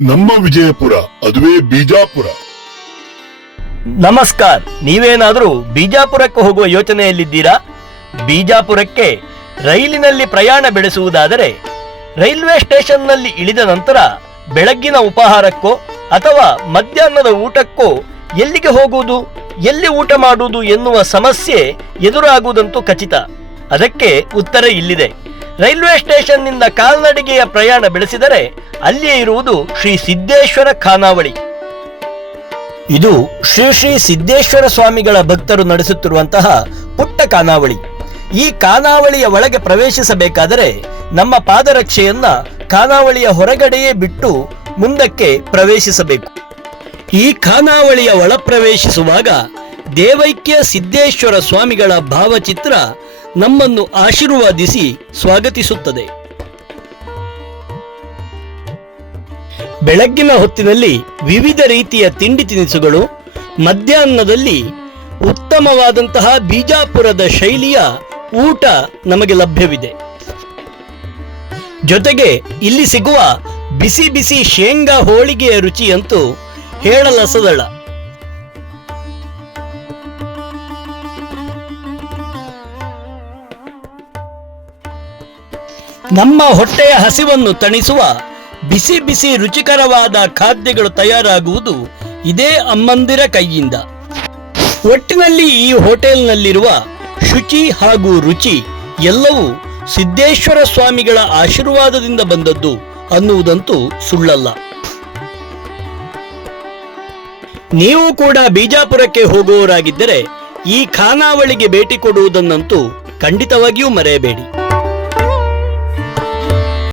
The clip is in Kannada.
ನಮ್ಮ ವಿಜಯಪುರ, ಅದುವೇ ಬಿಜಾಪುರ. ನಮಸ್ಕಾರ. ನೀವೇನಾದರೂ ಬಿಜಾಪುರಕ್ಕೆ ಹೋಗುವ ಯೋಚನೆಯಲ್ಲಿದ್ದೀರಾ? ಬಿಜಾಪುರಕ್ಕೆ ರೈಲಿನಲ್ಲಿ ಪ್ರಯಾಣ ಬೆಳೆಸುವುದಾದರೆ ರೈಲ್ವೆ ಸ್ಟೇಷನ್ನಲ್ಲಿ ಇಳಿದ ನಂತರ ಬೆಳಗ್ಗಿನ ಉಪಹಾರಕ್ಕೋ ಅಥವಾ ಮಧ್ಯಾಹ್ನದ ಊಟಕ್ಕೋ ಎಲ್ಲಿಗೆ ಹೋಗುವುದು, ಎಲ್ಲಿ ಊಟ ಮಾಡುವುದು ಎನ್ನುವ ಸಮಸ್ಯೆ ಎದುರಾಗುವುದಂತೂ ಖಚಿತ. ಅದಕ್ಕೆ ಉತ್ತರ ಇಲ್ಲಿದೆ. ರೈಲ್ವೆ ಸ್ಟೇಷನ್ನಿಂದ ಕಾಲ್ನಡಿಗೆಯ ಪ್ರಯಾಣ ಬೆಳೆಸಿದರೆ ಅಲ್ಲಿಯೇ ಇರುವುದು ಶ್ರೀ ಸಿದ್ದೇಶ್ವರ ಖಾನಾವಳಿ. ಇದು ಶ್ರೀ ಶ್ರೀ ಸಿದ್ದೇಶ್ವರ ಸ್ವಾಮಿಗಳ ಭಕ್ತರು ನಡೆಸುತ್ತಿರುವಂತಹ ಪುಟ್ಟ ಖಾನಾವಳಿ. ಈ ಖಾನಾವಳಿಯ ಒಳಗೆ ಪ್ರವೇಶಿಸಬೇಕಾದರೆ ನಮ್ಮ ಪಾದರಕ್ಷೆಯನ್ನ ಖಾನಾವಳಿಯ ಹೊರಗಡೆಯೇ ಬಿಟ್ಟು ಮುಂದಕ್ಕೆ ಪ್ರವೇಶಿಸಬೇಕು. ಈ ಖಾನಾವಳಿಯ ಒಳ ಪ್ರವೇಶಿಸುವಾಗ ದೇವೈಕ್ಯ ಸಿದ್ದೇಶ್ವರ ಸ್ವಾಮಿಗಳ ಭಾವಚಿತ್ರ ನಮ್ಮನ್ನು ಆಶೀರ್ವಾದಿಸಿ ಸ್ವಾಗತಿಸುತ್ತದೆ. ಬೆಳಗ್ಗಿನ ಹೊತ್ತಿನಲ್ಲಿ ವಿವಿಧ ರೀತಿಯ ತಿಂಡಿ ತಿನಿಸುಗಳು, ಮಧ್ಯಾಹ್ನದಲ್ಲಿ ಉತ್ತಮವಾದಂತಹ ಬಿಜಾಪುರದ ಶೈಲಿಯ ಊಟ ನಮಗೆ ಲಭ್ಯವಿದೆ. ಜೊತೆಗೆ ಇಲ್ಲಿ ಸಿಗುವ ಬಿಸಿ ಬಿಸಿ ಶೇಂಗಾ ಹೋಳಿಗೆಯ ರುಚಿಯಂತೂ ಹೇಳಲಸದಳ. ನಮ್ಮ ಹೊಟ್ಟೆಯ ಹಸಿವನ್ನು ತಣಿಸುವ ಬಿಸಿ ಬಿಸಿ ರುಚಿಕರವಾದ ಖಾದ್ಯಗಳು ತಯಾರಾಗುವುದು ಇದೇ ಅಮ್ಮಂದಿರ ಕೈಯಿಂದ. ಒಟ್ಟಿನಲ್ಲಿ ಈ ಹೋಟೆಲ್ನಲ್ಲಿರುವ ಶುಚಿ ಹಾಗೂ ರುಚಿ ಎಲ್ಲವೂ ಸಿದ್ದೇಶ್ವರ ಸ್ವಾಮಿಗಳ ಆಶೀರ್ವಾದದಿಂದ ಬಂದದ್ದು ಅನ್ನುವುದಂತೂ ಸುಳ್ಳಲ್ಲ. ನೀವು ಕೂಡ ಬಿಜಾಪುರಕ್ಕೆ ಹೋಗುವವರಾಗಿದ್ದರೆ ಈ ಖಾನಾವಳಿಗೆ ಭೇಟಿ ಕೊಡುವುದನ್ನಂತೂ ಖಂಡಿತವಾಗಿಯೂ ಮರೆಯಬೇಡಿ.